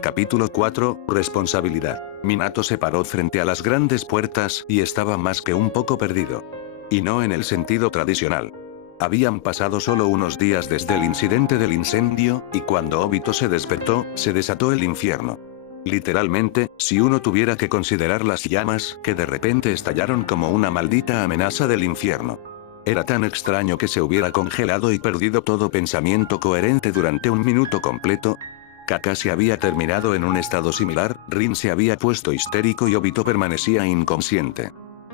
Capítulo 4, Responsabilidad. Minato se paró frente a las grandes puertas y estaba más que un poco perdido. Y no en el sentido tradicional. Habían pasado solo unos días desde el incidente del incendio, y cuando Obito se despertó, se desató el infierno. Literalmente, si uno tuviera que considerar las llamas que de repente estallaron como una maldita amenaza del infierno. Era tan extraño que se hubiera congelado y perdido todo pensamiento coherente durante un minuto completo. Kakashi había terminado en un estado similar, Rin se había puesto histérico y Obito permanecía inconsciente.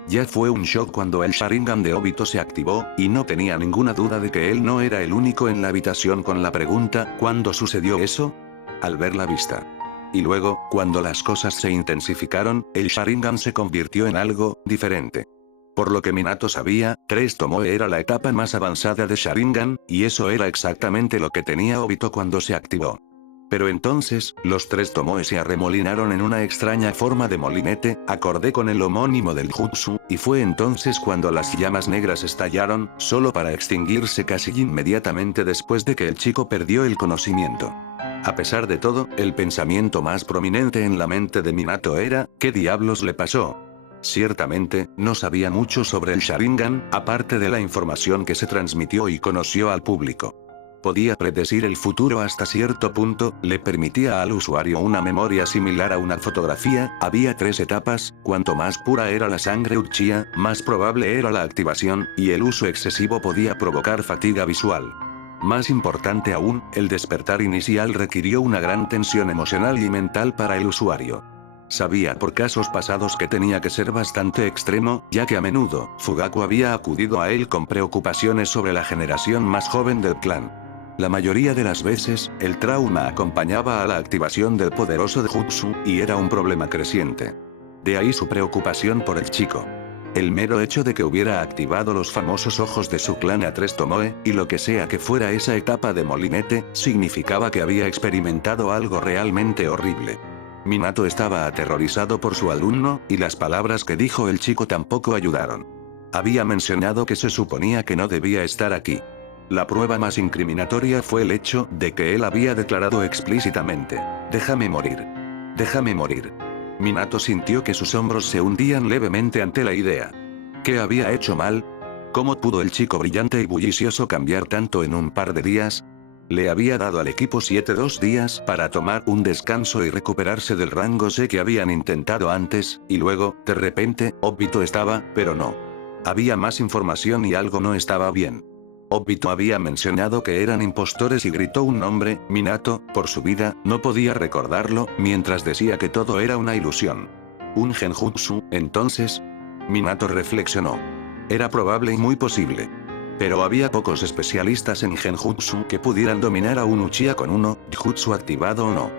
Ya fue un shock cuando el Sharingan de Obito se activó, y no tenía ninguna duda de que él no era el único en la habitación con la pregunta, ¿cuándo sucedió eso? Al ver la vista. Y luego, cuando las cosas se intensificaron, el Sharingan se convirtió en algo diferente. Por lo que Minato sabía, 3 Tomoe era la etapa más avanzada de Sharingan, y eso era exactamente lo que tenía Obito cuando se activó. Pero entonces, los 3 Tomoe se arremolinaron en una extraña forma de molinete, acorde con el homónimo del jutsu, y fue entonces cuando las llamas negras estallaron, solo para extinguirse casi inmediatamente después de que el chico perdió el conocimiento. A pesar de todo, el pensamiento más prominente en la mente de Minato era, ¿qué diablos le pasó? Ciertamente, no sabía mucho sobre el Sharingan, aparte de la información que se transmitió y conoció al público. Podía predecir el futuro hasta cierto punto, le permitía al usuario una memoria similar a una fotografía, había 3 etapas, cuanto más pura era la sangre Uchiha, más probable era la activación, y el uso excesivo podía provocar fatiga visual. Más importante aún, el despertar inicial requirió una gran tensión emocional y mental para el usuario. Sabía por casos pasados que tenía que ser bastante extremo, ya que a menudo, Fugaku había acudido a él con preocupaciones sobre la generación más joven del clan. La mayoría de las veces, el trauma acompañaba a la activación del poderoso Jutsu, y era un problema creciente. De ahí su preocupación por el chico. El mero hecho de que hubiera activado los famosos ojos de su clan a 3 Tomoe, y lo que sea que fuera esa etapa de molinete, significaba que había experimentado algo realmente horrible. Minato estaba aterrorizado por su alumno, y las palabras que dijo el chico tampoco ayudaron. Había mencionado que se suponía que no debía estar aquí. La prueba más incriminatoria fue el hecho de que él había declarado explícitamente, déjame morir. Déjame morir. Minato sintió que sus hombros se hundían levemente ante la idea. ¿Qué había hecho mal? ¿Cómo pudo el chico brillante y bullicioso cambiar tanto en un par de días? Le había dado al equipo 2 días para tomar un descanso y recuperarse del rango C que habían intentado antes, y luego, de repente, Obito estaba, pero no. Había más información y algo no estaba bien. Obito había mencionado que eran impostores y gritó un nombre, Minato, por su vida, no podía recordarlo, mientras decía que todo era una ilusión. ¿Un genjutsu, entonces? Minato reflexionó. Era probable y muy posible. Pero había pocos especialistas en genjutsu que pudieran dominar a un Uchiha con uno, jutsu activado o no.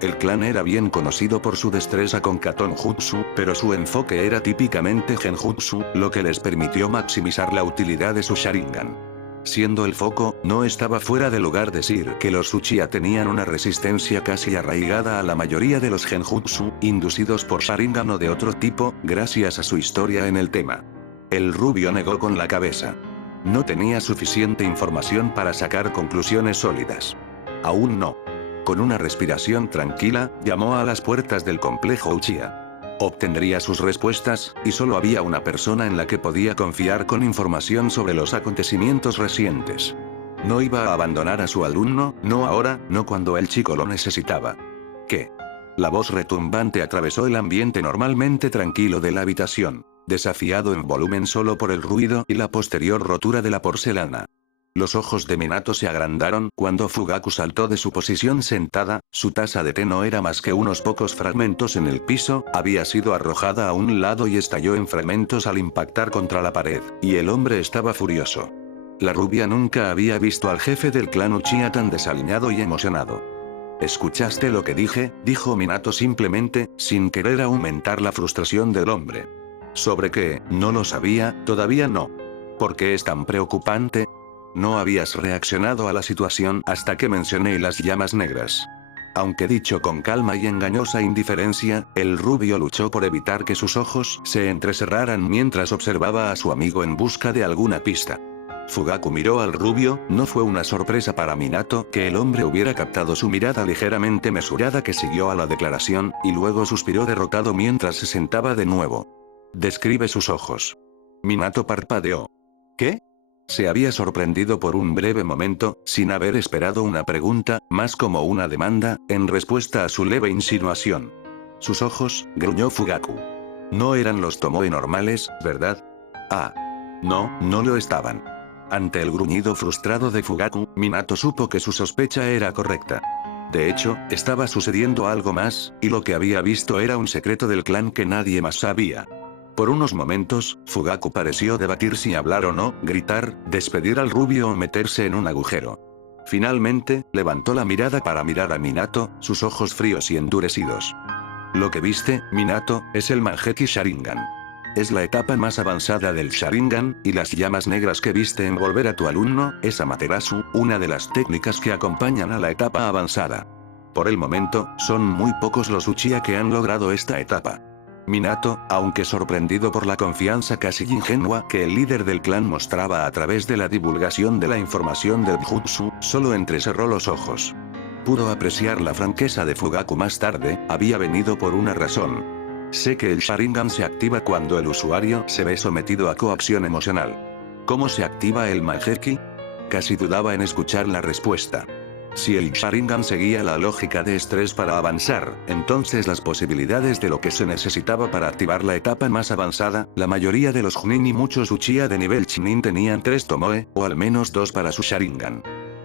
El clan era bien conocido por su destreza con Katon Jutsu, pero su enfoque era típicamente genjutsu, lo que les permitió maximizar la utilidad de su Sharingan. Siendo el foco, no estaba fuera de lugar decir que los Uchiha tenían una resistencia casi arraigada a la mayoría de los genjutsu, inducidos por Sharingan o de otro tipo, gracias a su historia en el tema. El rubio negó con la cabeza. No tenía suficiente información para sacar conclusiones sólidas. Aún no. Con una respiración tranquila, llamó a las puertas del complejo Uchiha. Obtendría sus respuestas, y solo había una persona en la que podía confiar con información sobre los acontecimientos recientes. No iba a abandonar a su alumno, no ahora, no cuando el chico lo necesitaba. ¿Qué? La voz retumbante atravesó el ambiente normalmente tranquilo de la habitación, desafiado en volumen solo por el ruido y la posterior rotura de la porcelana. Los ojos de Minato se agrandaron cuando Fugaku saltó de su posición sentada, su taza de té no era más que unos pocos fragmentos en el piso, había sido arrojada a un lado y estalló en fragmentos al impactar contra la pared, y el hombre estaba furioso. La rubia nunca había visto al jefe del clan Uchiha tan desaliñado y emocionado. ¿Escuchaste lo que dije?, dijo Minato simplemente, sin querer aumentar la frustración del hombre. ¿Sobre qué? No lo sabía, todavía no. ¿Por qué es tan preocupante? No habías reaccionado a la situación hasta que mencioné las llamas negras. Aunque dicho con calma y engañosa indiferencia, el rubio luchó por evitar que sus ojos se entrecerraran mientras observaba a su amigo en busca de alguna pista. Fugaku miró al rubio, no fue una sorpresa para Minato que el hombre hubiera captado su mirada ligeramente mesurada que siguió a la declaración, y luego suspiró derrotado mientras se sentaba de nuevo. Describe sus ojos. Minato parpadeó. ¿Qué? Se había sorprendido por un breve momento, sin haber esperado una pregunta, más como una demanda, en respuesta a su leve insinuación. Sus ojos, gruñó Fugaku. No eran los Tomoe normales, ¿verdad? Ah. No, no lo estaban. Ante el gruñido frustrado de Fugaku, Minato supo que su sospecha era correcta. De hecho, estaba sucediendo algo más, y lo que había visto era un secreto del clan que nadie más sabía. Por unos momentos, Fugaku pareció debatir si hablar o no, gritar, despedir al rubio o meterse en un agujero. Finalmente, levantó la mirada para mirar a Minato, sus ojos fríos y endurecidos. Lo que viste, Minato, es el Mangekyou Sharingan. Es la etapa más avanzada del Sharingan, y las llamas negras que viste envolver a tu alumno, es Amaterasu, una de las técnicas que acompañan a la etapa avanzada. Por el momento, son muy pocos los Uchiha que han logrado esta etapa. Minato, aunque sorprendido por la confianza casi ingenua que el líder del clan mostraba a través de la divulgación de la información del Jutsu, solo entrecerró los ojos. Pudo apreciar la franqueza de Fugaku más tarde, había venido por una razón. Sé que el Sharingan se activa cuando el usuario se ve sometido a coacción emocional. ¿Cómo se activa el Mangekyou? Casi dudaba en escuchar la respuesta. Si el Sharingan seguía la lógica de estrés para avanzar, entonces las posibilidades de lo que se necesitaba para activar la etapa más avanzada, la mayoría de los Chunin y muchos Uchiha de nivel Chunin tenían 3 Tomoe, o al menos 2 para su Sharingan.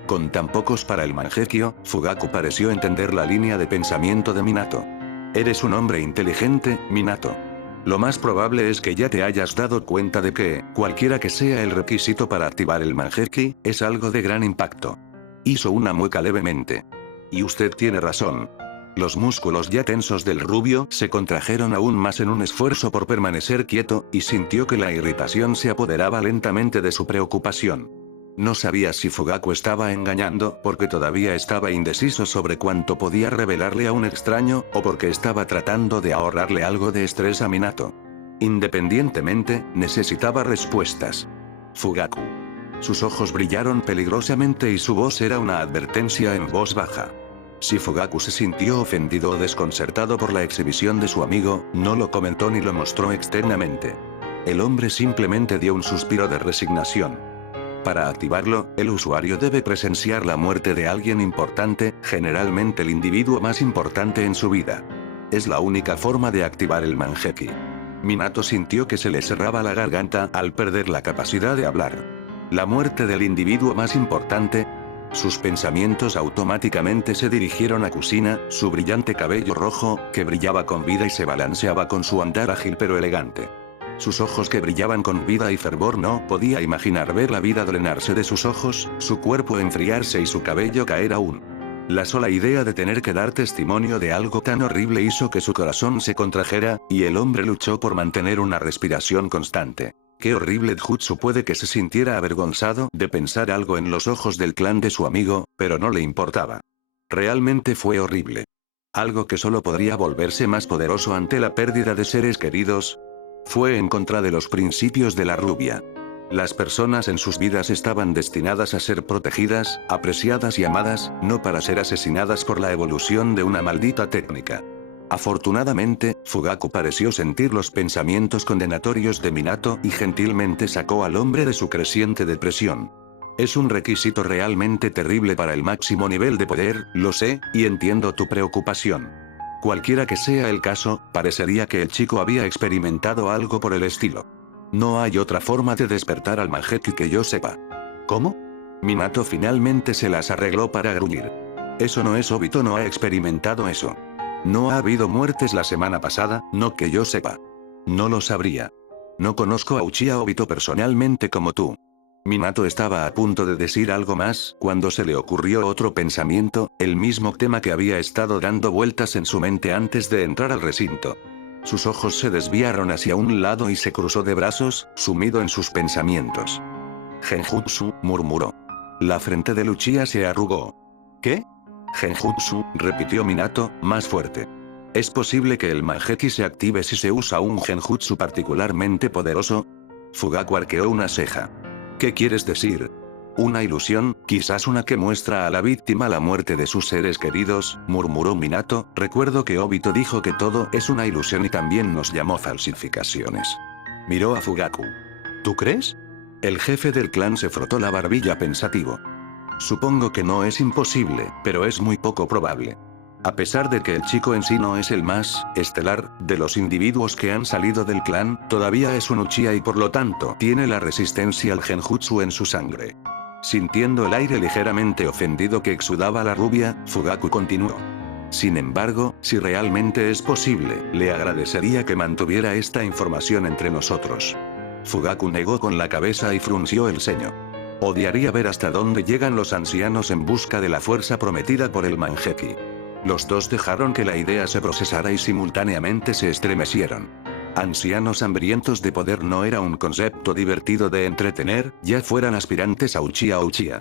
Con tan pocos para el Mangekyou, Fugaku pareció entender la línea de pensamiento de Minato. Eres un hombre inteligente, Minato. Lo más probable es que ya te hayas dado cuenta de que, cualquiera que sea el requisito para activar el Mangekyou, es algo de gran impacto. Hizo una mueca levemente. Y usted tiene razón. Los músculos ya tensos del rubio se contrajeron aún más en un esfuerzo por permanecer quieto, y sintió que la irritación se apoderaba lentamente de su preocupación. No sabía si Fugaku estaba engañando porque todavía estaba indeciso sobre cuánto podía revelarle a un extraño, o porque estaba tratando de ahorrarle algo de estrés a Minato. Independientemente, necesitaba respuestas. Fugaku. Sus ojos brillaron peligrosamente y su voz era una advertencia en voz baja. Si Fugaku se sintió ofendido o desconcertado por la exhibición de su amigo, no lo comentó ni lo mostró externamente. El hombre simplemente dio un suspiro de resignación. Para activarlo, el usuario debe presenciar la muerte de alguien importante, generalmente el individuo más importante en su vida. Es la única forma de activar el Mangekyou. Minato sintió que se le cerraba la garganta al perder la capacidad de hablar. La muerte del individuo más importante. Sus pensamientos automáticamente se dirigieron a Kusina, su brillante cabello rojo, que brillaba con vida y se balanceaba con su andar ágil pero elegante. Sus ojos que brillaban con vida y fervor, no podía imaginar ver la vida drenarse de sus ojos, su cuerpo enfriarse y su cabello caer aún. La sola idea de tener que dar testimonio de algo tan horrible hizo que su corazón se contrajera, y el hombre luchó por mantener una respiración constante. Qué horrible Jutsu puede que se sintiera avergonzado de pensar algo en los ojos del clan de su amigo, pero no le importaba. Realmente fue horrible. Algo que solo podría volverse más poderoso ante la pérdida de seres queridos. Fue en contra de los principios de la rubia. Las personas en sus vidas estaban destinadas a ser protegidas, apreciadas y amadas, no para ser asesinadas por la evolución de una maldita técnica. Afortunadamente, Fugaku pareció sentir los pensamientos condenatorios de Minato y gentilmente sacó al hombre de su creciente depresión. Es un requisito realmente terrible para el máximo nivel de poder, lo sé, y entiendo tu preocupación. Cualquiera que sea el caso, parecería que el chico había experimentado algo por el estilo. No hay otra forma de despertar al Mangekyou que yo sepa. ¿Cómo? Minato finalmente se las arregló para gruñir. Eso no es Obito, no ha experimentado eso. No ha habido muertes la semana pasada, no que yo sepa. No lo sabría. No conozco a Uchiha Obito personalmente como tú. Minato estaba a punto de decir algo más, cuando se le ocurrió otro pensamiento, el mismo tema que había estado dando vueltas en su mente antes de entrar al recinto. Sus ojos se desviaron hacia un lado y se cruzó de brazos, sumido en sus pensamientos. Genjutsu, murmuró. La frente de Uchiha se arrugó. ¿Qué? Genjutsu, repitió Minato, más fuerte. ¿Es posible que el Mangekyou se active si se usa un genjutsu particularmente poderoso? Fugaku arqueó una ceja. ¿Qué quieres decir? Una ilusión, quizás una que muestra a la víctima la muerte de sus seres queridos, murmuró Minato. Recuerdo que Obito dijo que todo es una ilusión y también nos llamó falsificaciones. Miró a Fugaku. ¿Tú crees? El jefe del clan se frotó la barbilla pensativo. Supongo que no es imposible, pero es muy poco probable. A pesar de que el chico en sí no es el más estelar de los individuos que han salido del clan, todavía es un Uchiha y por lo tanto tiene la resistencia al genjutsu en su sangre. Sintiendo el aire ligeramente ofendido que exudaba la rubia, Fugaku continuó. Sin embargo, si realmente es posible, le agradecería que mantuviera esta información entre nosotros. Fugaku negó con la cabeza y frunció el ceño. Odiaría ver hasta dónde llegan los ancianos en busca de la fuerza prometida por el Manjeki. Los dos dejaron que la idea se procesara y simultáneamente se estremecieron. Ancianos hambrientos de poder no era un concepto divertido de entretener, ya fueran aspirantes a Uchiha o Uchiha.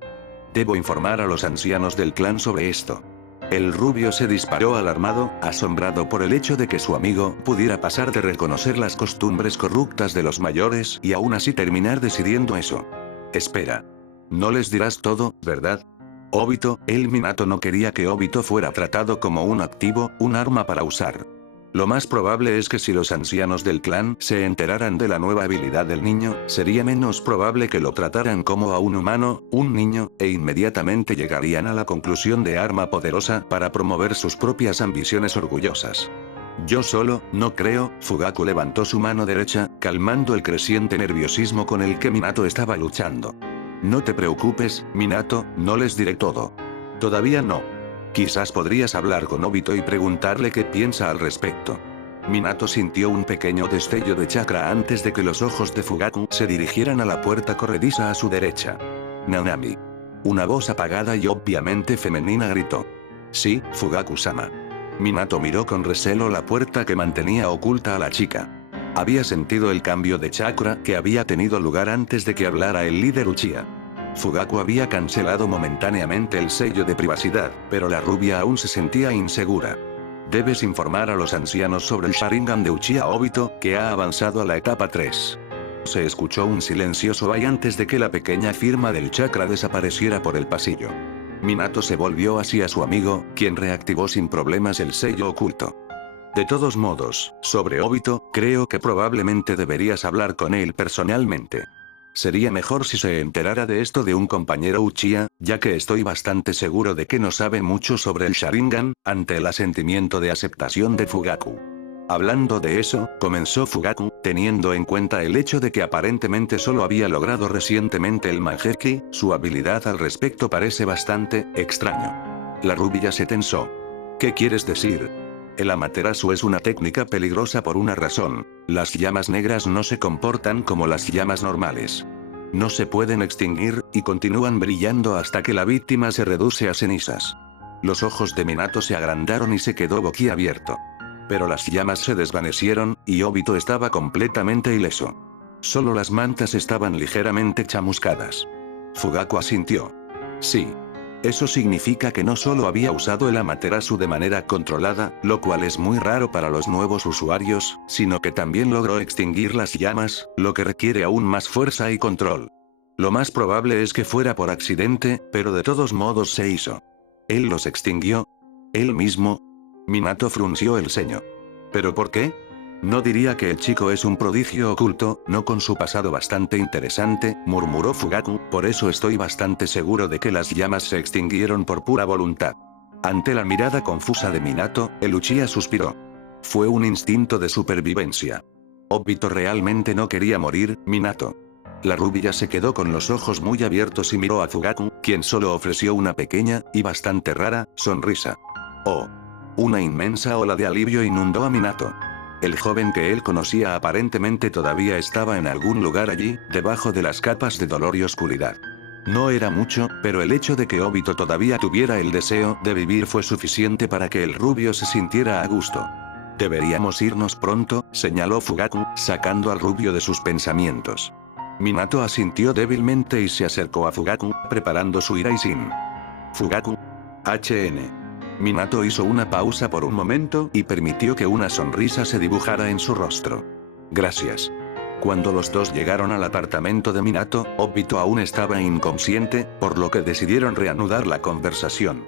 Debo informar a los ancianos del clan sobre esto. El rubio se disparó alarmado, asombrado por el hecho de que su amigo pudiera pasar de reconocer las costumbres corruptas de los mayores y aún así terminar decidiendo eso. Espera. No les dirás todo, ¿verdad? Obito, el Minato no quería que Obito fuera tratado como un activo, un arma para usar. Lo más probable es que si los ancianos del clan se enteraran de la nueva habilidad del niño, sería menos probable que lo trataran como a un humano, un niño, e inmediatamente llegarían a la conclusión de arma poderosa para promover sus propias ambiciones orgullosas. Yo solo, no creo. Fugaku levantó su mano derecha, calmando el creciente nerviosismo con el que Minato estaba luchando. No te preocupes, Minato, no les diré todo. Todavía no. Quizás podrías hablar con Obito y preguntarle qué piensa al respecto. Minato sintió un pequeño destello de chakra antes de que los ojos de Fugaku se dirigieran a la puerta corrediza a su derecha. Nanami. Una voz apagada y obviamente femenina gritó. Sí, Fugaku-sama. Minato miró con recelo la puerta que mantenía oculta a la chica. Había sentido el cambio de chakra que había tenido lugar antes de que hablara el líder Uchiha. Fugaku había cancelado momentáneamente el sello de privacidad, pero la rubia aún se sentía insegura. Debes informar a los ancianos sobre el Sharingan de Uchiha Obito, que ha avanzado a la etapa 3. Se escuchó un silencioso ay antes de que la pequeña firma del chakra desapareciera por el pasillo. Minato se volvió hacia su amigo, quien reactivó sin problemas el sello oculto. De todos modos, sobre Obito, creo que probablemente deberías hablar con él personalmente. Sería mejor si se enterara de esto de un compañero Uchiha, ya que estoy bastante seguro de que no sabe mucho sobre el Sharingan, ante el asentimiento de aceptación de Fugaku. Hablando de eso, comenzó Fugaku, teniendo en cuenta el hecho de que aparentemente solo había logrado recientemente el Manjeki, su habilidad al respecto parece bastante extraño. La rubia se tensó. ¿Qué quieres decir? El Amaterasu es una técnica peligrosa por una razón. Las llamas negras no se comportan como las llamas normales. No se pueden extinguir, y continúan brillando hasta que la víctima se reduce a cenizas. Los ojos de Minato se agrandaron y se quedó boquiabierto. Pero las llamas se desvanecieron, y Obito estaba completamente ileso. Solo las mantas estaban ligeramente chamuscadas. Fugaku asintió. Sí. Eso significa que no solo había usado el Amaterasu de manera controlada, lo cual es muy raro para los nuevos usuarios, sino que también logró extinguir las llamas, lo que requiere aún más fuerza y control. Lo más probable es que fuera por accidente, pero de todos modos se hizo. ¿Él los extinguió? ¿Él mismo? Minato frunció el ceño. ¿Pero por qué? No diría que el chico es un prodigio oculto, no con su pasado bastante interesante, murmuró Fugaku, por eso estoy bastante seguro de que las llamas se extinguieron por pura voluntad. Ante la mirada confusa de Minato, el Uchiha suspiró. Fue un instinto de supervivencia. Obito realmente no quería morir, Minato. La rubia se quedó con los ojos muy abiertos y miró a Fugaku, quien solo ofreció una pequeña, y bastante rara, sonrisa. Oh. Una inmensa ola de alivio inundó a Minato. El joven que él conocía aparentemente todavía estaba en algún lugar allí, debajo de las capas de dolor y oscuridad. No era mucho, pero el hecho de que Obito todavía tuviera el deseo de vivir fue suficiente para que el rubio se sintiera a gusto. Deberíamos irnos pronto, señaló Fugaku, sacando al rubio de sus pensamientos. Minato asintió débilmente y se acercó a Fugaku, preparando su Iraishin. Fugaku. HN. Minato hizo una pausa por un momento y permitió que una sonrisa se dibujara en su rostro. Gracias. Cuando los dos llegaron al apartamento de Minato, Obito aún estaba inconsciente, por lo que decidieron reanudar la conversación.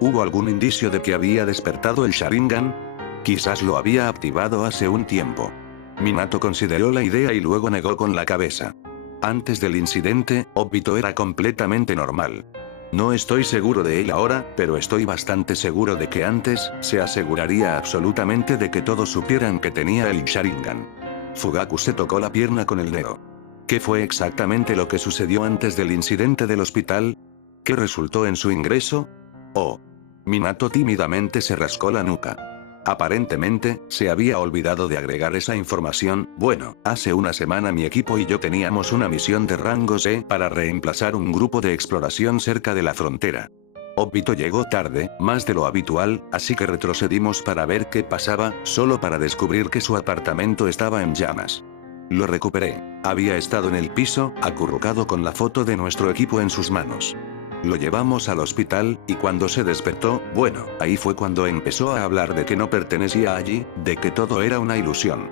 ¿Hubo algún indicio de que había despertado el Sharingan? Quizás lo había activado hace un tiempo. Minato consideró la idea y luego negó con la cabeza. Antes del incidente, Obito era completamente normal. No estoy seguro de él ahora, pero estoy bastante seguro de que antes, se aseguraría absolutamente de que todos supieran que tenía el Sharingan. Fugaku se tocó la pierna con el dedo. ¿Qué fue exactamente lo que sucedió antes del incidente del hospital? ¿Qué resultó en su ingreso? Oh. Minato tímidamente se rascó la nuca. Aparentemente, se había olvidado de agregar esa información. Bueno, hace una semana mi equipo y yo teníamos una misión de rango C para reemplazar un grupo de exploración cerca de la frontera. Obito llegó tarde, más de lo habitual, así que retrocedimos para ver qué pasaba, solo para descubrir que su apartamento estaba en llamas. Lo recuperé. Había estado en el piso, acurrucado con la foto de nuestro equipo en sus manos. Lo llevamos al hospital, y cuando se despertó, bueno, ahí fue cuando empezó a hablar de que no pertenecía allí, de que todo era una ilusión.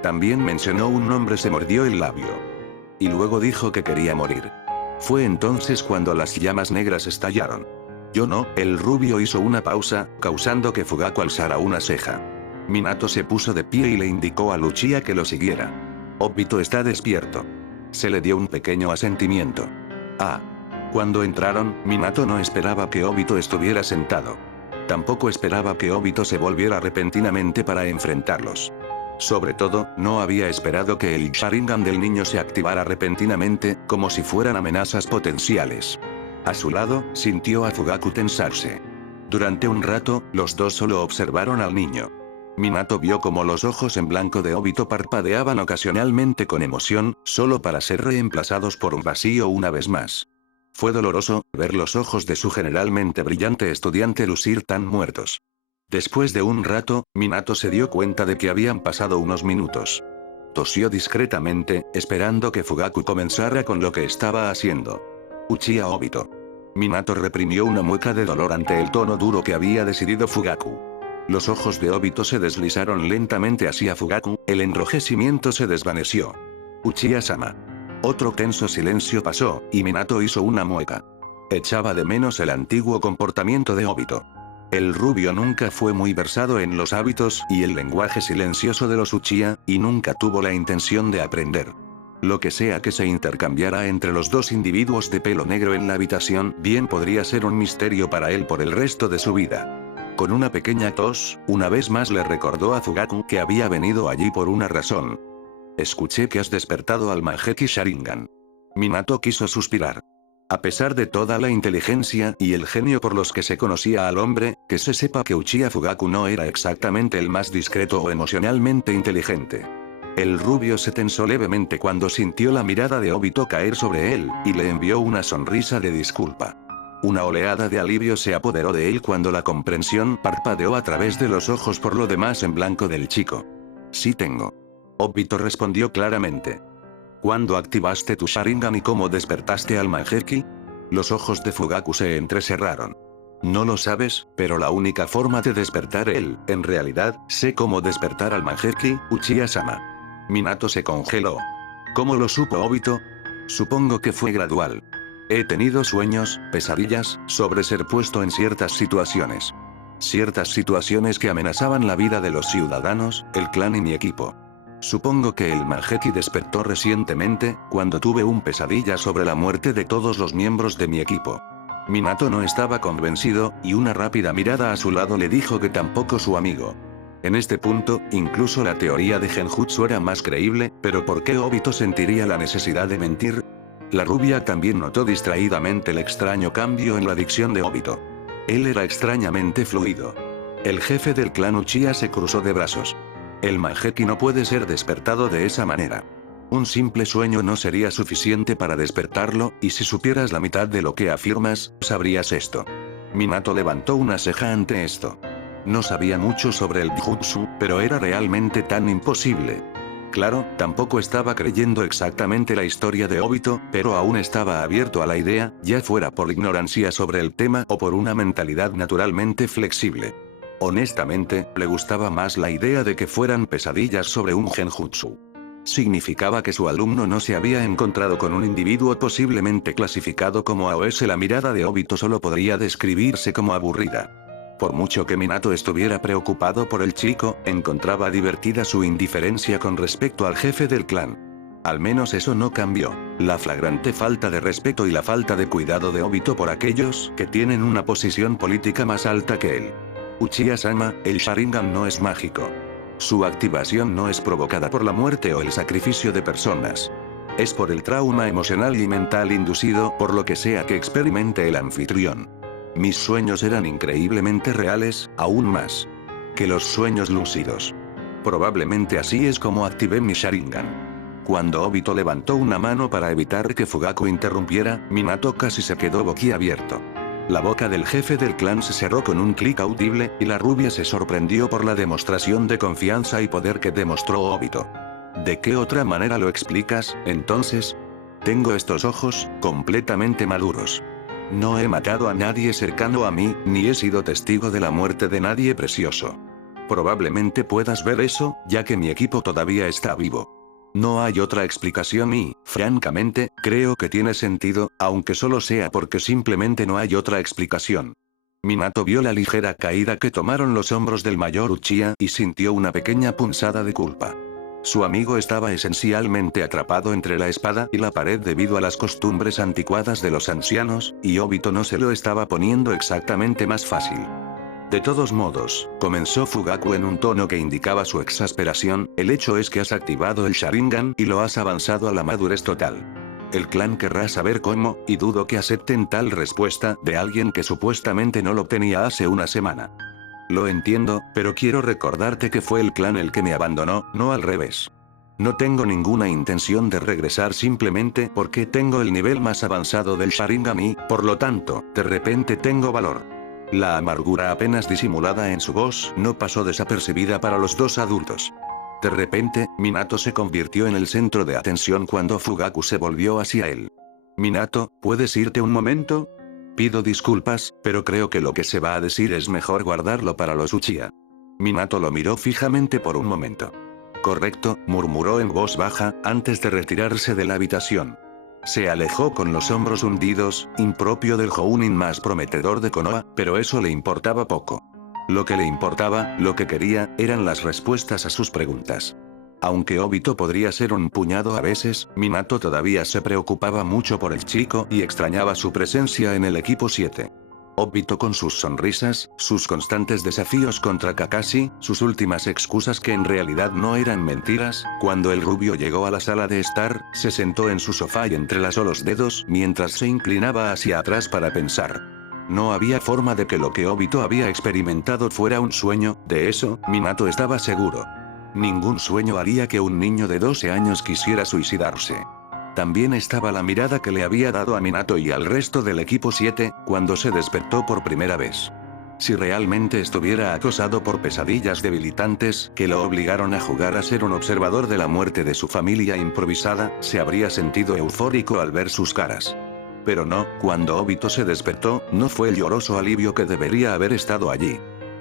También mencionó un nombre, se mordió el labio. Y luego dijo que quería morir. Fue entonces cuando las llamas negras estallaron. Yo no, el rubio hizo una pausa, causando que Fugaku alzara una ceja. Minato se puso de pie y le indicó a Luchia que lo siguiera. Obito está despierto. Se le dio un pequeño asentimiento. Ah. Cuando entraron, Minato no esperaba que Obito estuviera sentado. Tampoco esperaba que Obito se volviera repentinamente para enfrentarlos. Sobre todo, no había esperado que el Sharingan del niño se activara repentinamente, como si fueran amenazas potenciales. A su lado, sintió a Fugaku tensarse. Durante un rato, los dos solo observaron al niño. Minato vio como los ojos en blanco de Obito parpadeaban ocasionalmente con emoción, solo para ser reemplazados por un vacío una vez más. Fue doloroso ver los ojos de su generalmente brillante estudiante lucir tan muertos. Después de un rato, Minato se dio cuenta de que habían pasado unos minutos. Tosió discretamente, esperando que Fugaku comenzara con lo que estaba haciendo. Uchiha Obito. Minato reprimió una mueca de dolor ante el tono duro que había decidido Fugaku. Los ojos de Obito se deslizaron lentamente hacia Fugaku, el enrojecimiento se desvaneció. Uchiha-sama. Otro tenso silencio pasó, y Minato hizo una mueca. Echaba de menos el antiguo comportamiento de Obito. El rubio nunca fue muy versado en los hábitos y el lenguaje silencioso de los Uchiha, y nunca tuvo la intención de aprender. Lo que sea que se intercambiara entre los dos individuos de pelo negro en la habitación, bien podría ser un misterio para él por el resto de su vida. Con una pequeña tos, una vez más le recordó a Fugaku que había venido allí por una razón. Escuché que has despertado al Mangekyou Sharingan. Minato quiso suspirar. A pesar de toda la inteligencia y el genio por los que se conocía al hombre, que se sepa que Uchiha Fugaku no era exactamente el más discreto o emocionalmente inteligente. El rubio se tensó levemente cuando sintió la mirada de Obito caer sobre él, y le envió una sonrisa de disculpa. Una oleada de alivio se apoderó de él cuando la comprensión parpadeó a través de los ojos por lo demás en blanco del chico. Sí tengo. Obito respondió claramente. ¿Cuándo activaste tu Sharingan y cómo despertaste al Mangekyou? Los ojos de Fugaku se entrecerraron. No lo sabes, pero la única forma de despertar en realidad, sé cómo despertar al Mangekyou, Uchiha-sama. Minato se congeló. ¿Cómo lo supo Obito? Supongo que fue gradual. He tenido sueños, pesadillas, sobre ser puesto en ciertas situaciones. Ciertas situaciones que amenazaban la vida de los ciudadanos, el clan y mi equipo. Supongo que el Mangekyou despertó recientemente, cuando tuve un pesadilla sobre la muerte de todos los miembros de mi equipo. Minato no estaba convencido, y una rápida mirada a su lado le dijo que tampoco su amigo. En este punto, incluso la teoría de Genjutsu era más creíble, pero ¿por qué Obito sentiría la necesidad de mentir? La rubia también notó distraídamente el extraño cambio en la dicción de Obito. Él era extrañamente fluido. El jefe del clan Uchiha se cruzó de brazos. El Mangekyou no puede ser despertado de esa manera. Un simple sueño no sería suficiente para despertarlo, y si supieras la mitad de lo que afirmas, sabrías esto. Minato levantó una ceja ante esto. No sabía mucho sobre el Jutsu, pero era realmente tan imposible. Claro, tampoco estaba creyendo exactamente la historia de Obito, pero aún estaba abierto a la idea, ya fuera por ignorancia sobre el tema o por una mentalidad naturalmente flexible. Honestamente, le gustaba más la idea de que fueran pesadillas sobre un genjutsu. Significaba que su alumno no se había encontrado con un individuo posiblemente clasificado como AOS. La mirada de Obito solo podría describirse como aburrida. Por mucho que Minato estuviera preocupado por el chico, encontraba divertida su indiferencia con respecto al jefe del clan. Al menos eso no cambió. La flagrante falta de respeto y la falta de cuidado de Obito por aquellos que tienen una posición política más alta que él. Uchiha-sama, el Sharingan no es mágico. Su activación no es provocada por la muerte o el sacrificio de personas. Es por el trauma emocional y mental inducido por lo que sea que experimente el anfitrión. Mis sueños eran increíblemente reales, aún más que los sueños lúcidos. Probablemente así es como activé mi Sharingan. Cuando Obito levantó una mano para evitar que Fugaku interrumpiera, Minato casi se quedó boquiabierto. La boca del jefe del clan se cerró con un clic audible, y la rubia se sorprendió por la demostración de confianza y poder que demostró Obito. ¿De qué otra manera lo explicas, entonces? Tengo estos ojos, completamente maduros. No he matado a nadie cercano a mí, ni he sido testigo de la muerte de nadie precioso. Probablemente puedas ver eso, ya que mi equipo todavía está vivo. No hay otra explicación y, francamente, creo que tiene sentido, aunque solo sea porque simplemente no hay otra explicación. Minato vio la ligera caída que tomaron los hombros del mayor Uchiha y sintió una pequeña punzada de culpa. Su amigo estaba esencialmente atrapado entre la espada y la pared debido a las costumbres anticuadas de los ancianos, y Obito no se lo estaba poniendo exactamente más fácil. De todos modos, comenzó Fugaku en un tono que indicaba su exasperación, el hecho es que has activado el Sharingan y lo has avanzado a la madurez total. El clan querrá saber cómo, y dudo que acepten tal respuesta de alguien que supuestamente no lo tenía hace una semana. Lo entiendo, pero quiero recordarte que fue el clan el que me abandonó, no al revés. No tengo ninguna intención de regresar simplemente porque tengo el nivel más avanzado del Sharingan y, por lo tanto, de repente tengo valor. La amargura apenas disimulada en su voz no pasó desapercibida para los dos adultos. De repente, Minato se convirtió en el centro de atención cuando Fugaku se volvió hacia él. Minato, ¿puedes irte un momento? Pido disculpas, pero creo que lo que se va a decir es mejor guardarlo para los Uchiha. Minato lo miró fijamente por un momento. Correcto, murmuró en voz baja, antes de retirarse de la habitación. Se alejó con los hombros hundidos, impropio del Jounin más prometedor de Konoha, pero eso le importaba poco. Lo que le importaba, lo que quería, eran las respuestas a sus preguntas. Aunque Obito podría ser un puñado a veces, Minato todavía se preocupaba mucho por el chico y extrañaba su presencia en el equipo 7. Obito con sus sonrisas, sus constantes desafíos contra Kakashi, sus últimas excusas que en realidad no eran mentiras, cuando el rubio llegó a la sala de estar, se sentó en su sofá y entrelazó los dedos mientras se inclinaba hacia atrás para pensar. No había forma de que lo que Obito había experimentado fuera un sueño, de eso, Minato estaba seguro. Ningún sueño haría que un niño de 12 años quisiera suicidarse. También estaba la mirada que le había dado a Minato y al resto del equipo 7, cuando se despertó por primera vez. Si realmente estuviera acosado por pesadillas debilitantes que lo obligaron a jugar a ser un observador de la muerte de su familia improvisada, se habría sentido eufórico al ver sus caras. Pero no, cuando Obito se despertó, no fue el lloroso alivio que debería haber estado allí.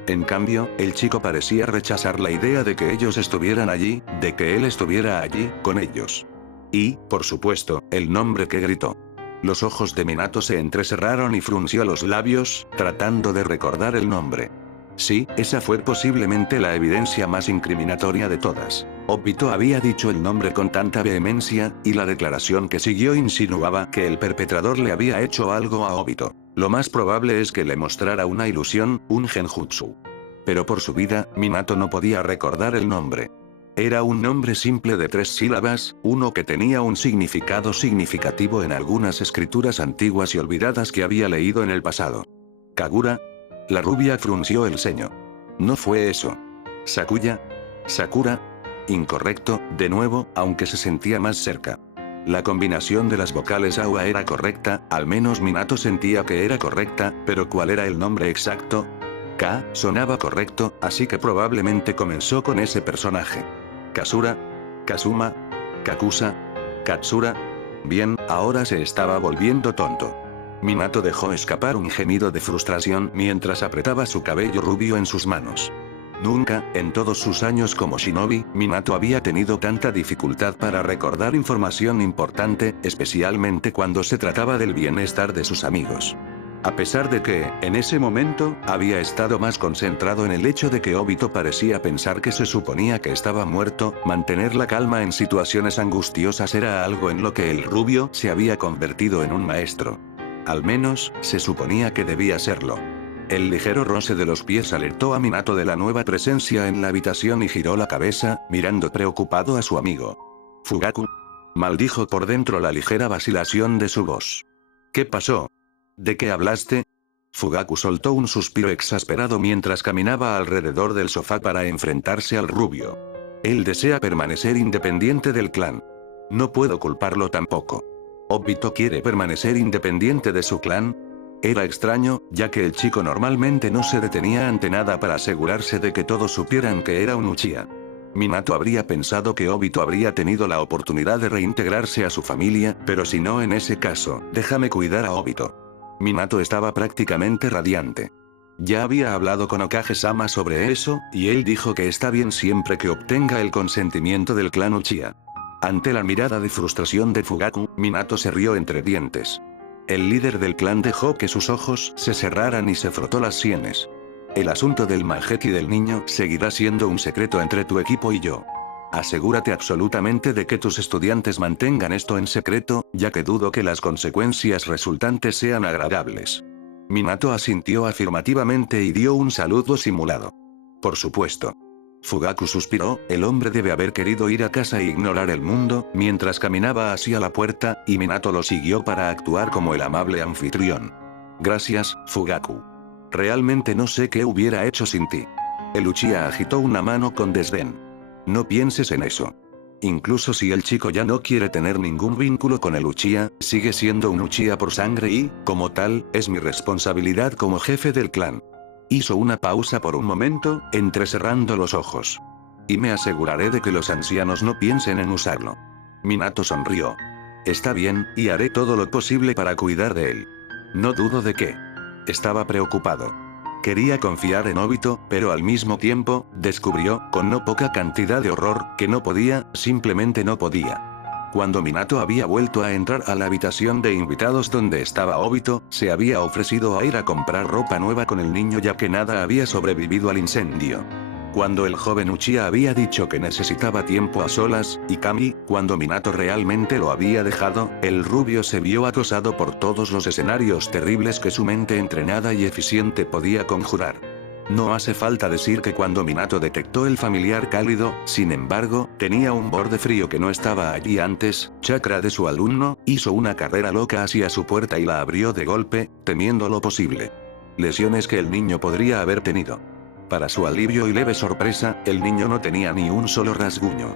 En cambio, el chico parecía rechazar la idea de que ellos estuvieran allí, de que él estuviera allí, con ellos. Y, por supuesto, el nombre que gritó. Los ojos de Minato se entrecerraron y frunció los labios, tratando de recordar el nombre. Sí, esa fue posiblemente la evidencia más incriminatoria de todas. Obito había dicho el nombre con tanta vehemencia, y la declaración que siguió insinuaba que el perpetrador le había hecho algo a Obito. Lo más probable es que le mostrara una ilusión, un genjutsu. Pero por su vida, Minato no podía recordar el nombre. Era un nombre simple de 3 sílabas, uno que tenía un significado significativo en algunas escrituras antiguas y olvidadas que había leído en el pasado. ¿Kagura? La rubia frunció el ceño. No fue eso. ¿Sakuya? ¿Sakura? Incorrecto, de nuevo, aunque se sentía más cerca. La combinación de las vocales AUA era correcta, al menos Minato sentía que era correcta, pero ¿cuál era el nombre exacto? K, sonaba correcto, así que probablemente comenzó con ese personaje. Kasura, Kazuma, Kakusa, Katsura. Bien, ahora se estaba volviendo tonto. Minato dejó escapar un gemido de frustración mientras apretaba su cabello rubio en sus manos. Nunca, en todos sus años como shinobi, Minato había tenido tanta dificultad para recordar información importante, especialmente cuando se trataba del bienestar de sus amigos. A pesar de que, en ese momento, había estado más concentrado en el hecho de que Obito parecía pensar que se suponía que estaba muerto, mantener la calma en situaciones angustiosas era algo en lo que el rubio se había convertido en un maestro. Al menos, se suponía que debía serlo. El ligero roce de los pies alertó a Minato de la nueva presencia en la habitación y giró la cabeza, mirando preocupado a su amigo. «Fugaku», maldijo por dentro la ligera vacilación de su voz. «¿Qué pasó? ¿De qué hablaste?» Fugaku soltó un suspiro exasperado mientras caminaba alrededor del sofá para enfrentarse al rubio. Él desea permanecer independiente del clan. No puedo culparlo tampoco. ¿Obito quiere permanecer independiente de su clan? Era extraño, ya que el chico normalmente no se detenía ante nada para asegurarse de que todos supieran que era un Uchiha. Minato habría pensado que Obito habría tenido la oportunidad de reintegrarse a su familia, pero si no en ese caso, déjame cuidar a Obito. Minato estaba prácticamente radiante. Ya había hablado con Okage-sama sobre eso, y él dijo que está bien siempre que obtenga el consentimiento del clan Uchiha. Ante la mirada de frustración de Fugaku, Minato se rió entre dientes. El líder del clan dejó que sus ojos se cerraran y se frotó las sienes. El asunto del Mangekyou del niño seguirá siendo un secreto entre tu equipo y yo. Asegúrate absolutamente de que tus estudiantes mantengan esto en secreto, ya que dudo que las consecuencias resultantes sean agradables. Minato asintió afirmativamente y dio un saludo simulado. Por supuesto. Fugaku suspiró, el hombre debe haber querido ir a casa e ignorar el mundo, mientras caminaba hacia la puerta, y Minato lo siguió para actuar como el amable anfitrión. Gracias, Fugaku. Realmente no sé qué hubiera hecho sin ti. El Uchiha agitó una mano con desdén. No pienses en eso. Incluso si el chico ya no quiere tener ningún vínculo con el Uchiha, sigue siendo un Uchiha por sangre y, como tal, es mi responsabilidad como jefe del clan. Hizo una pausa por un momento, entrecerrando los ojos. Y me aseguraré de que los ancianos no piensen en usarlo. Minato sonrió. Está bien, y haré todo lo posible para cuidar de él. No dudo de que. Estaba preocupado. Quería confiar en Obito, pero al mismo tiempo, descubrió, con no poca cantidad de horror, que no podía, simplemente no podía. Cuando Minato había vuelto a entrar a la habitación de invitados donde estaba Obito, se había ofrecido a ir a comprar ropa nueva con el niño ya que nada había sobrevivido al incendio. Cuando el joven Uchiha había dicho que necesitaba tiempo a solas, y Kami, cuando Minato realmente lo había dejado, el rubio se vio acosado por todos los escenarios terribles que su mente entrenada y eficiente podía conjurar. No hace falta decir que cuando Minato detectó el familiar cálido, sin embargo, tenía un borde frío que no estaba allí antes, chakra de su alumno, hizo una carrera loca hacia su puerta y la abrió de golpe, temiendo lo posible. Lesiones que el niño podría haber tenido. Para su alivio y leve sorpresa, el niño no tenía ni un solo rasguño.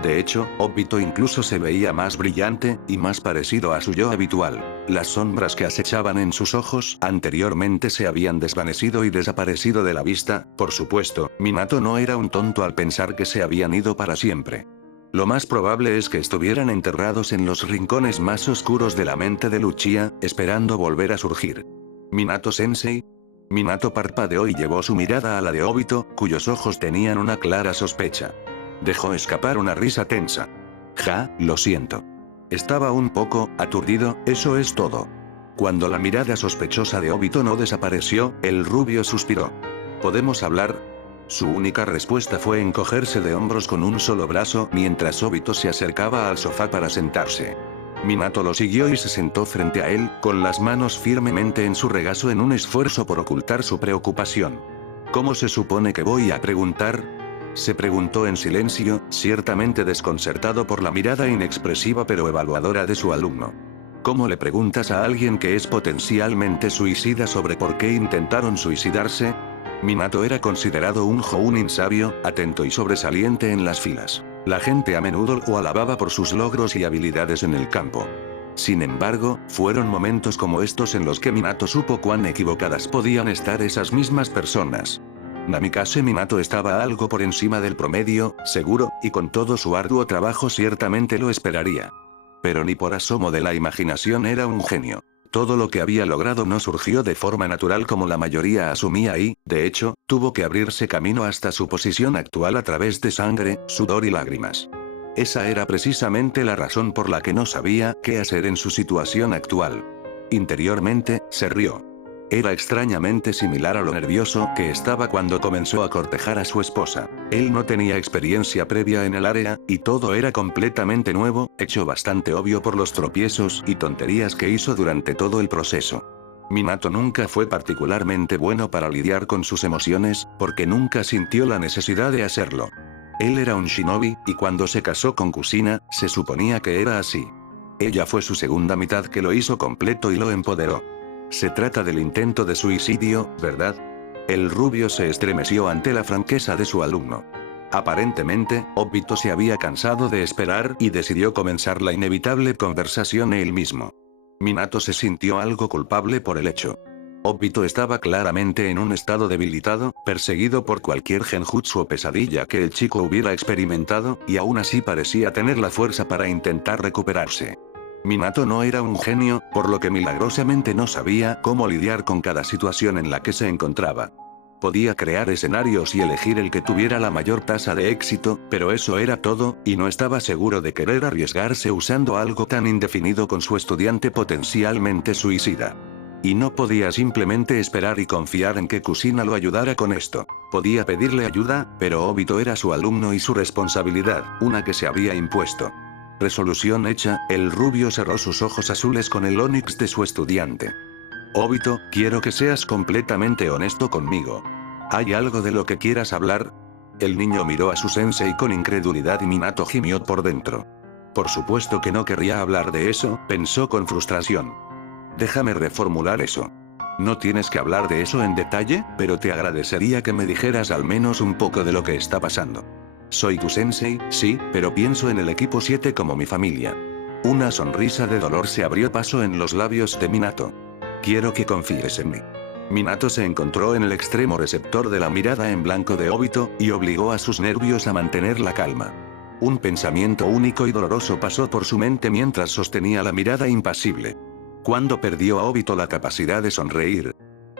De hecho, Obito incluso se veía más brillante, y más parecido a su yo habitual. Las sombras que acechaban en sus ojos anteriormente se habían desvanecido y desaparecido de la vista, por supuesto, Minato no era un tonto al pensar que se habían ido para siempre. Lo más probable es que estuvieran enterrados en los rincones más oscuros de la mente de Uchiha, esperando volver a surgir. ¿Minato-sensei? Minato parpadeó y llevó su mirada a la de Obito, cuyos ojos tenían una clara sospecha. Dejó escapar una risa tensa. Lo siento. Estaba un poco aturdido, eso es todo. Cuando la mirada sospechosa de Obito no desapareció, el rubio suspiró. ¿Podemos hablar? Su única respuesta fue encogerse de hombros con un solo brazo mientras Obito se acercaba al sofá para sentarse. Minato lo siguió y se sentó frente a él, con las manos firmemente en su regazo en un esfuerzo por ocultar su preocupación. ¿Cómo se supone que voy a preguntar? Se preguntó en silencio, ciertamente desconcertado por la mirada inexpresiva pero evaluadora de su alumno. ¿Cómo le preguntas a alguien que es potencialmente suicida sobre por qué intentaron suicidarse? Minato era considerado un Jounin sabio, atento y sobresaliente en las filas. La gente a menudo lo alababa por sus logros y habilidades en el campo. Sin embargo, fueron momentos como estos en los que Minato supo cuán equivocadas podían estar esas mismas personas. Namikaze Minato estaba algo por encima del promedio, seguro, y con todo su arduo trabajo ciertamente lo esperaría. Pero ni por asomo de la imaginación era un genio. Todo lo que había logrado no surgió de forma natural como la mayoría asumía y, de hecho, tuvo que abrirse camino hasta su posición actual a través de sangre, sudor y lágrimas. Esa era precisamente la razón por la que no sabía qué hacer en su situación actual. Interiormente, se rió. Era extrañamente similar a lo nervioso que estaba cuando comenzó a cortejar a su esposa. Él no tenía experiencia previa en el área, y todo era completamente nuevo, hecho bastante obvio por los tropiezos y tonterías que hizo durante todo el proceso. Minato nunca fue particularmente bueno para lidiar con sus emociones, porque nunca sintió la necesidad de hacerlo. Él era un shinobi, y cuando se casó con Kusina, se suponía que era así. Ella fue su segunda mitad que lo hizo completo y lo empoderó. Se trata del intento de suicidio, ¿verdad? El rubio se estremeció ante la franqueza de su alumno. Aparentemente, Obito se había cansado de esperar y decidió comenzar la inevitable conversación él mismo. Minato se sintió algo culpable por el hecho. Obito estaba claramente en un estado debilitado, perseguido por cualquier genjutsu o pesadilla que el chico hubiera experimentado, y aún así parecía tener la fuerza para intentar recuperarse. Minato no era un genio, por lo que milagrosamente no sabía cómo lidiar con cada situación en la que se encontraba. Podía crear escenarios y elegir el que tuviera la mayor tasa de éxito, pero eso era todo, y no estaba seguro de querer arriesgarse usando algo tan indefinido con su estudiante potencialmente suicida. Y no podía simplemente esperar y confiar en que Kusina lo ayudara con esto. Podía pedirle ayuda, pero Obito era su alumno y su responsabilidad, una que se había impuesto. Resolución hecha, el rubio cerró sus ojos azules con el onix de su estudiante. Obito, quiero que seas completamente honesto conmigo. ¿Hay algo de lo que quieras hablar? El niño miró a su sensei con incredulidad y Minato gimió por dentro. Por supuesto que no querría hablar de eso, pensó con frustración. Déjame reformular eso. No tienes que hablar de eso en detalle, pero te agradecería que me dijeras al menos un poco de lo que está pasando. Soy tu sensei, sí, pero pienso en el equipo 7 como mi familia. Una sonrisa de dolor se abrió paso en los labios de Minato. Quiero que confíes en mí. Minato se encontró en el extremo receptor de la mirada en blanco de Obito, y obligó a sus nervios a mantener la calma. Un pensamiento único y doloroso pasó por su mente mientras sostenía la mirada impasible. ¿Cuándo perdió a Obito la capacidad de sonreír?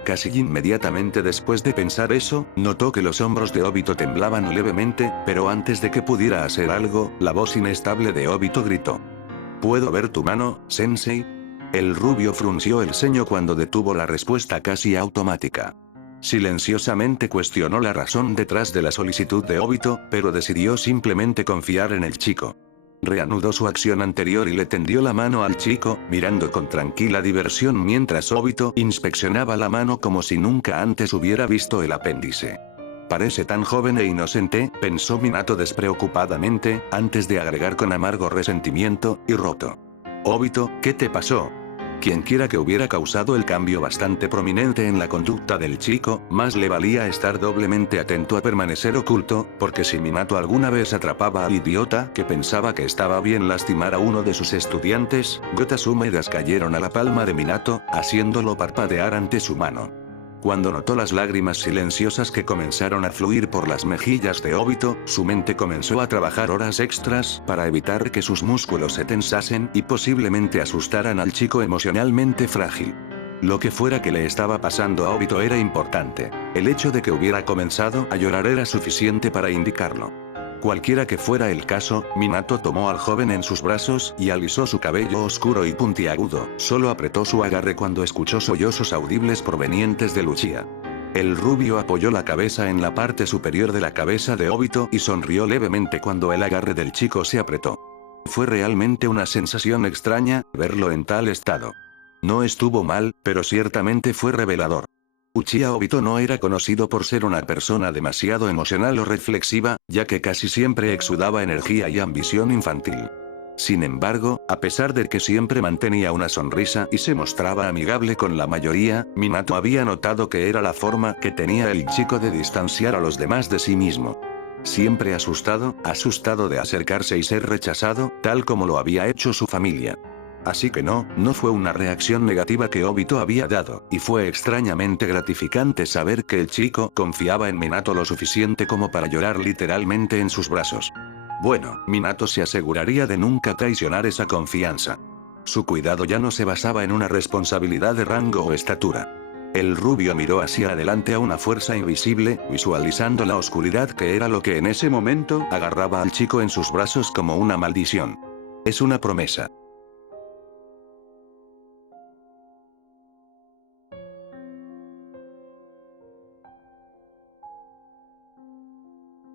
Casi inmediatamente después de pensar eso, notó que los hombros de Obito temblaban levemente, pero antes de que pudiera hacer algo, la voz inestable de Obito gritó. ¿Puedo ver tu mano, sensei? El rubio frunció el ceño cuando detuvo la respuesta casi automática. Silenciosamente cuestionó la razón detrás de la solicitud de Obito, pero decidió simplemente confiar en el chico. Reanudó su acción anterior y le tendió la mano al chico, mirando con tranquila diversión mientras Obito inspeccionaba la mano como si nunca antes hubiera visto el apéndice. Parece tan joven e inocente, pensó Minato despreocupadamente, antes de agregar con amargo resentimiento y roto. Obito, ¿qué te pasó? Quienquiera que hubiera causado el cambio bastante prominente en la conducta del chico, más le valía estar doblemente atento a permanecer oculto, porque si Minato alguna vez atrapaba al idiota que pensaba que estaba bien lastimar a uno de sus estudiantes, gotas húmedas cayeron a la palma de Minato, haciéndolo parpadear ante su mano. Cuando notó las lágrimas silenciosas que comenzaron a fluir por las mejillas de Obito, su mente comenzó a trabajar horas extras para evitar que sus músculos se tensasen y posiblemente asustaran al chico emocionalmente frágil. Lo que fuera que le estaba pasando a Obito era importante. El hecho de que hubiera comenzado a llorar era suficiente para indicarlo. Cualquiera que fuera el caso, Minato tomó al joven en sus brazos y alisó su cabello oscuro y puntiagudo, solo apretó su agarre cuando escuchó sollozos audibles provenientes de Lucia. El rubio apoyó la cabeza en la parte superior de la cabeza de Obito y sonrió levemente cuando el agarre del chico se apretó. Fue realmente una sensación extraña, verlo en tal estado. No estuvo mal, pero ciertamente fue revelador. Uchiha Obito no era conocido por ser una persona demasiado emocional o reflexiva, ya que casi siempre exudaba energía y ambición infantil. Sin embargo, a pesar de que siempre mantenía una sonrisa y se mostraba amigable con la mayoría, Minato había notado que era la forma que tenía el chico de distanciar a los demás de sí mismo. Siempre asustado de acercarse y ser rechazado, tal como lo había hecho su familia. Así que no fue una reacción negativa que Obito había dado, y fue extrañamente gratificante saber que el chico confiaba en Minato lo suficiente como para llorar literalmente en sus brazos. Bueno, Minato se aseguraría de nunca traicionar esa confianza. Su cuidado ya no se basaba en una responsabilidad de rango o estatura. El rubio miró hacia adelante a una fuerza invisible, visualizando la oscuridad que era lo que en ese momento agarraba al chico en sus brazos como una maldición. Es una promesa.